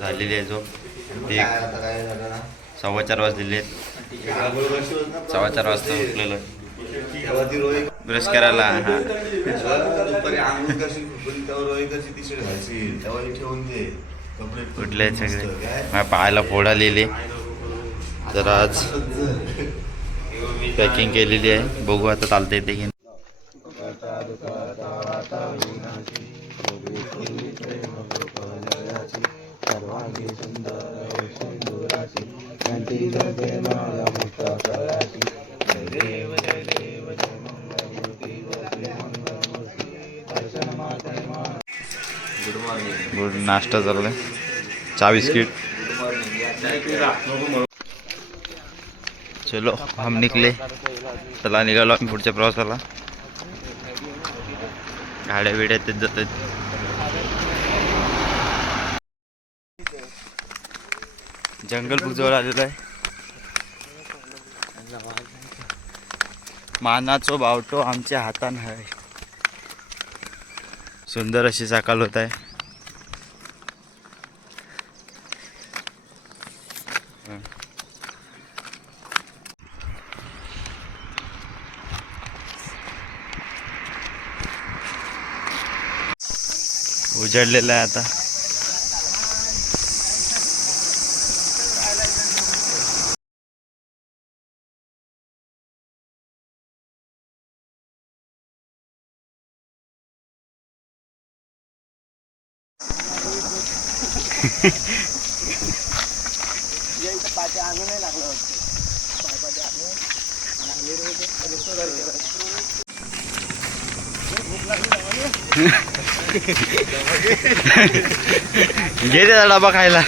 झालेली आहे झोप. 4:15 वाजलेले आहेत. 4:15 वाजता उठलेलो ब्रश करायला. हा उठले सगळे. माझ्या पायाला फोड आलेली. तर आज पॅकिंग केलेली आहे. बघू आता चालता येते की. गुड नाश्ता चाललाय. चहा बिस्किट. चलो हम निघले. चला निघालो आम्ही पुढच्या प्रवासाला. गाड्या बिड्या तेच जातात. जंगल बुक जवळ आलेलो आहे. मानाचो बावटो आमच्या हातान आहे. सुंदर अशी सकाळ होत आहे. उजळलेला आहे आता. घे त्याचा डबा खायला.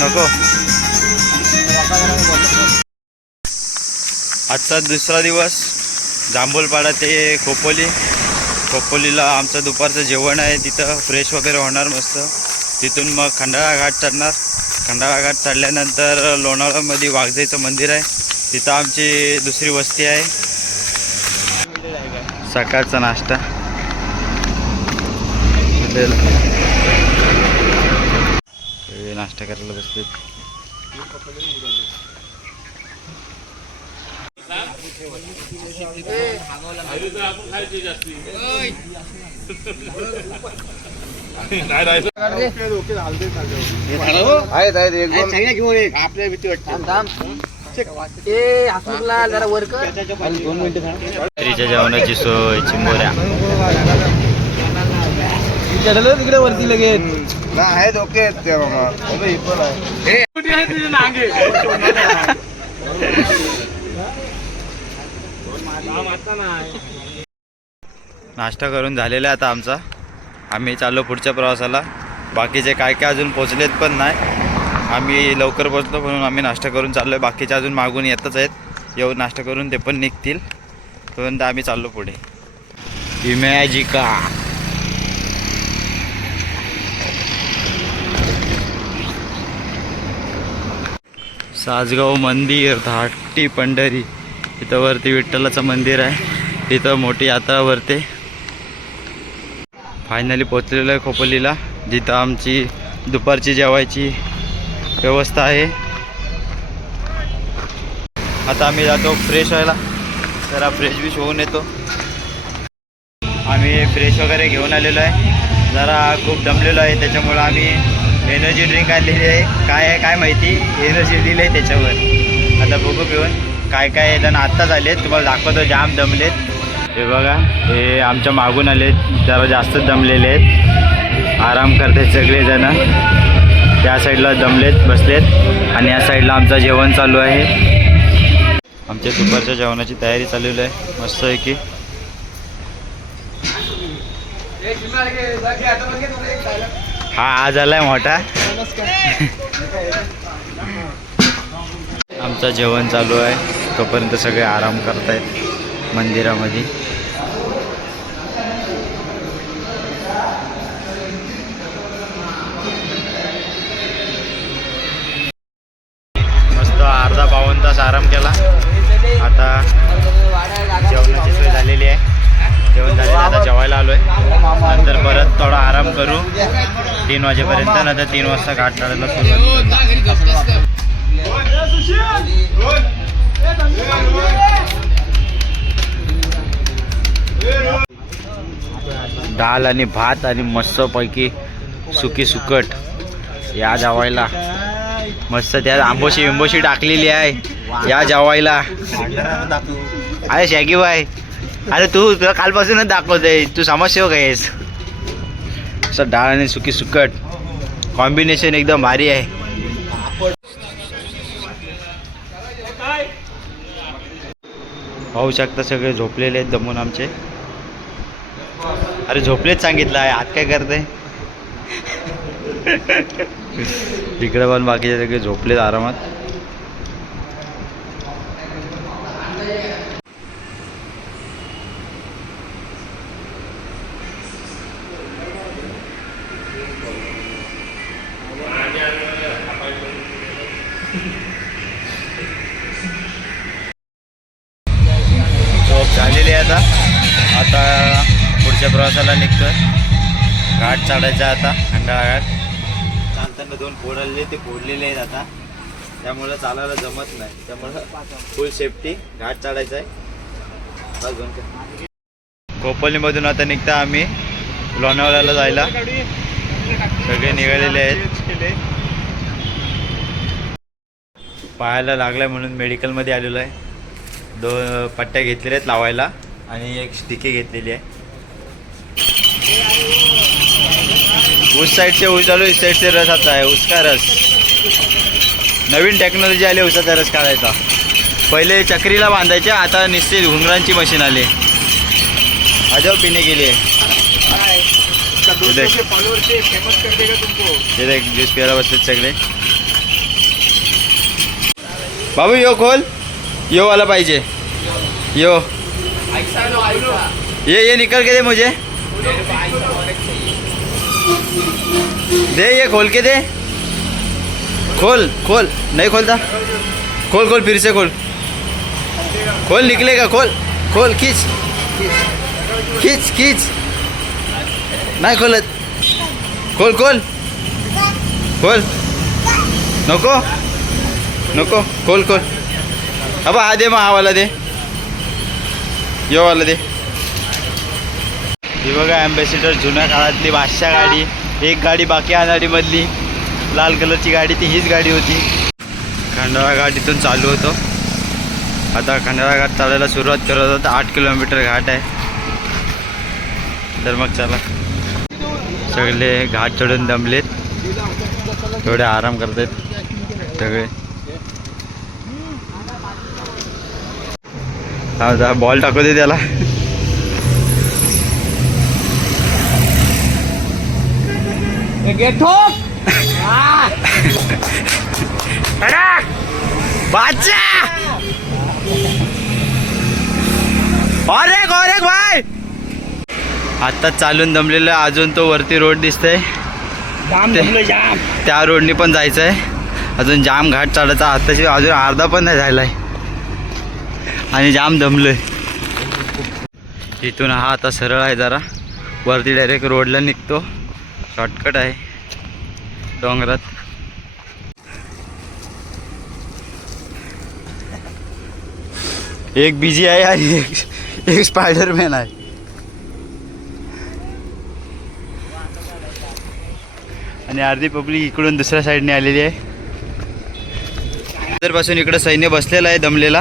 नको. आजचा दुसरा दिवस. जांभूलपाडा ते खोपोलीला आमचं दुपारचं जेवण आहे. तिथं फ्रेश वगैरे होणार मस्त. तिथून मग खंडाळा घाट चढणार. खंडाळा घाट चढल्यानंतर लोणावळ्यामध्ये वाघजाईचं मंदिर आहे. तिथं आमची दुसरी वस्ती आहे. सकाळचा नाश्ता. नाश्ता करायला बसले. आपल्या भीती वाटते. जेवणाची सोय. चिंबोऱ्या तिकडे वरती लगेच आहेत. ओके नाश्ता करून झालेला आहे आता आमचा. आम्ही चाललो पुढच्या प्रवासाला. बाकीचे काय काय अजून पोचलेत पण नाही. आम्ही लवकर पोचलो म्हणून आम्ही नाश्ता करून चाललो आहे. बाकीचे अजून मागून येतच आहेत. येऊन नाश्ता करून ते पण निघतील. तोपर्यंत आम्ही चाललो पुढे. इमॅजिका सासगाव मंदिर. धाकटी पंढरी. इथं वरती विठ्ठलाचं मंदिर आहे. तिथं मोठी यात्रा भरते. फायनली पोचलेलं आहे खोपोलीला, जिथं आमची दुपारची जेवायची व्यवस्था आहे. आता आम्ही जातो फ्रेश व्हायला. जरा फ्रेश होऊन येतो. आम्ही फ्रेश वगैरे घेऊन आलेलो आहे. जरा खूप दमलेलो आहे. त्याच्यामुळं आम्ही एनर्जी ड्रिंक आणलेली आहे. काय आहे काय माहिती. एनर्जी दिली आहे त्याच्यावर. आता बघू पिऊन. काय काय जण आत्ताच आलेत. तुम्हाला दाखवतो. जाम दमलेत. हे बघा, हे आमच्या मागून आलेत. जरा जास्तच दमलेले आहेत. आराम करतात सगळेजण. त्या साईडला दमलेत बसलेत. आणि या साईडला आमचं जेवण चालू आहे. आमच्या दुपारच्या जेवणाची तयारी चाललेली आहे मस्त आहे की. हा आज आलाय मोठा. आमचं जेवण चालू आहे. तोपर्यंत सगळे आराम करतायत मंदिरामध्ये. मस्त अर्धा पाऊण तास आराम केला. आता आराम करू 3 वाजेपर्यंत, नंतर 3 वाजता घाट चढायला सुरुवात करू. डाळ आणि भात आणि मस्तपैकी सुकी सुकट या जेवायला. मस्त त्यात आंबोशी विंबोशी टाकलेली आहे या जेवायला. अरे शॅगी बाय, अरे तुला कालपासूनच दाखवतोय, तू समाजसेवक आहेस. असं डाळ आणि सुकी सुकट कॉम्बिनेशन एकदम भारी आहे. पाहू शकता सगळे झोपलेले आहेत दमून आमचे. अरे झोपलेच सांगितलं आहे, आज काय करते. इकडे पण बाकीचे सगळे झोपलेत आरामात. झोप झालेली आहे आता पुढच्या प्रवासाला निघतोय. घाट चढायचा आता खंडाळा घाट. चालताना 2 पोड आलेले ते फोडलेले आहेत आता, त्यामुळं चालायला जमत नाही. त्यामुळं फुल सेफ्टी घाट चढायचा आहे. खोपोलीमधून आता निघता आम्ही लोणावळ्याला जायला. सगळे निघालेले आहेत. पायाला लागलाय म्हणून मेडिकलमध्ये आलेलो आहे. 2 पट्ट्या घेतलेल्या आहेत लावायला आणि 1 स्टिकी घेतलेली आहे. उस साईडचे ऊस चालू, इस साईडचे रस आता आहे. उसका रस नवीन टेक्नॉलॉजी आली उसाचा रस काढायचा. पहिले चक्रीला बांधायचे, आता निश्चित घुंगरांची मशीन आली. अजब पिणे के लिए देख ज्यूस प्यायला बसलेत सगळे. बाबू यो खोल, यो वाला पाहिजे. यो ये निकल के दे मुझे, दे ये खोल के दे. खोल खोल, नहीं खोलता. खोल खोल, फिर से खोल. खोल निकलेगा. खोल खोल, खींच खींच खींच. नाही खोलत. खोल खोल खोल. नको नको, खोल खोल. अब हा दे, मग हा वाला दे, यो वाला दे. ही बघा ॲम्बॅसिडर जुन्या काळातली बादशाह गाडी. 1 गाडी बाकी आणाडी मधली लाल कलरची गाडी, ती हीच गाडी होती. खंडाळा घाट इथून चालू होतो. आता खंडाळा घाट चालायला सुरुवात करत होता. 8 किलोमीटर घाट आहे. तर मग चला, सगळे घाट चढून दमलेत, थोडे आराम करतात सगळे. हा बॉल टाकू दे त्याला. और भाई आता चालून दमलेलं आहे. अजून तो वरती रोड दिसतंय, त्या रोडनी पण जायचं आहे. अजून जाम घाट चढायचा. आताशी अजून अर्धा पण नाही झालाय आणि जाम दमलोय. इथून हा आता सरळ आहे, जरा वरती डायरेक्ट रोडला निघतो. शॉर्टकट आहे डोंगरात. एक बिजी आहे आणि एक स्पायडरमॅन आहे. आणि अर्धी पब्लिक इकडून दुसऱ्या साईडने आलेली आहे. पासून इकडं सैन्य बसलेला आहे दमलेला.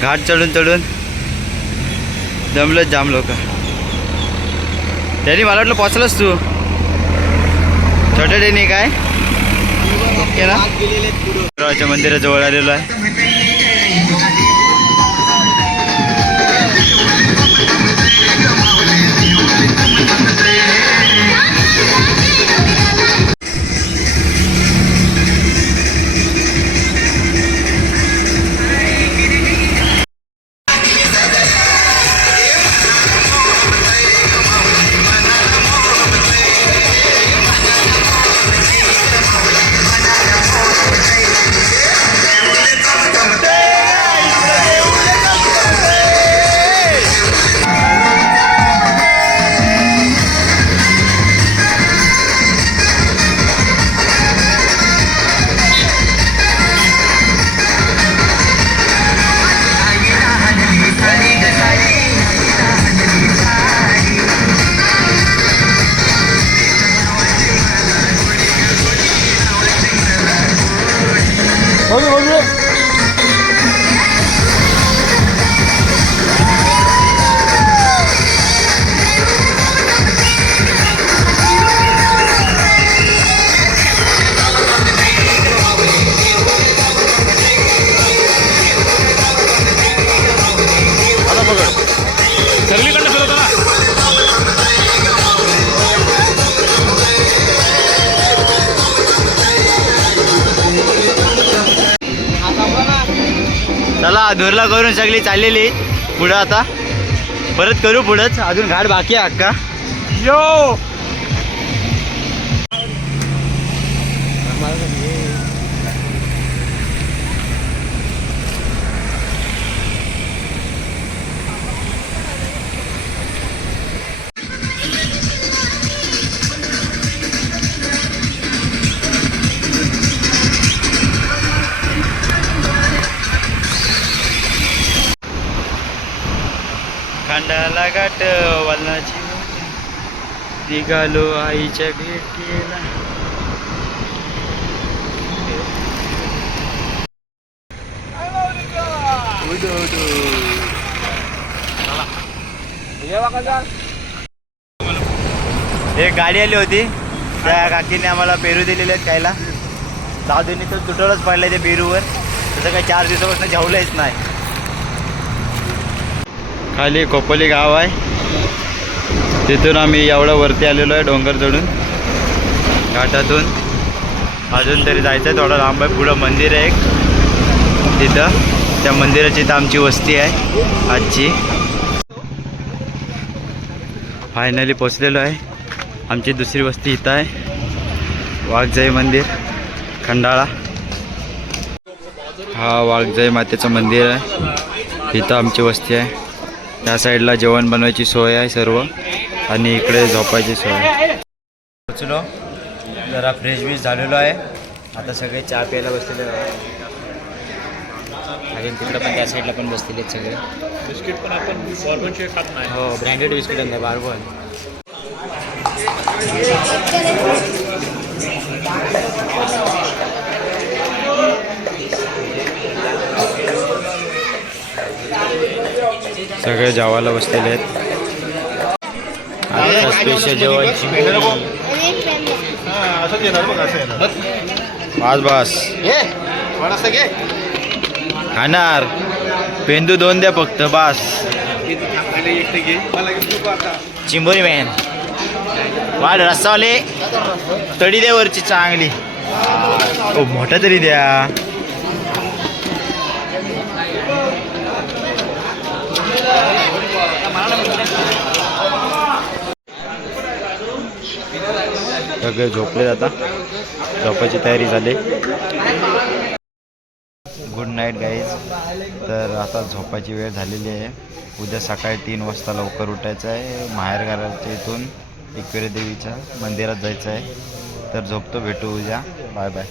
घाट चढून चढून दमलंच जाम लोक. त्यांनी मला वाटलं पोचलास तू. छोट्या डेनी काय ओके ना. देवाच्या मंदिराजवळ आलेलो आहे. पकड सगळीकडनं फिरवतो ना. चला धुरला करून सगळी चाललेली पुढं आता परत करू पुढंच अजून घाट बाकी आहे अक्का. यो खंडाला गाठ वलनाची निघालो आईच्या भेटीला. एक गाडी आली होती त्या काकीने आम्हाला पेरू दिलेले आहेत खायला. दादूनी तर तुटवलंच पडलंय त्या पेरूवर. तसं काही 4 दिवसापासून जेवलंच नाही. खाली खोपोली गाव आहे तिथून आम्ही एवढं वरती आलेलो आहे डोंगर चढून घाटातून. अजून तरी जायचं आहे थोडं लांब आहे. पुढं मंदिर आहे एक तिथं त्या मंदिराची इथं आमची वस्ती आहे आजची. फायनली पोचलेलो आहे. आमची दुसरी वस्ती इथं आहे वाघजाई मंदिर खंडाळा. हा वाघजाई मातेचं मंदिर आहे. इथं आमची वस्ती आहे. त्या साईडला जेवण बनवायची सोय आहे सर्व आणि इकडे झोपायची सोय आहे. पोचलो जरा फ्रेश बीश झालेलो आहे. आता सगळे चहा प्यायला बसलेले आहे. अजून तिकडं पण त्या साईडला पण बसलेले आहेत सगळे. बिस्किट पण आपण बॉर्बनचे खात नाही. हो ब्रँडेड बिस्किट आहे बार्बन. सगळे जेवायला बसलेले आहेत. आता स्पेशल जेवण असंच येणार बघ असं येणार. बस खाणार पेंदू 2 द्या फक्त बस. चिंबोरी मॅन वाढ रस्सावाले तडी द्या वरची चांगली. ओ मोठा तरी द्या. सगळे झोपले आता झोपायची तयारी झाली. Good night guys. तर आता झोपायची वेळ झालेली आहे. उद्या सकाळी 3 वाजता लवकर उठायचं आहे. माहेर घराच्या इथून एकविरा देवीच्या मंदिरात जायचं आहे. तर झोपतो भेटू उद्या. Bye bye.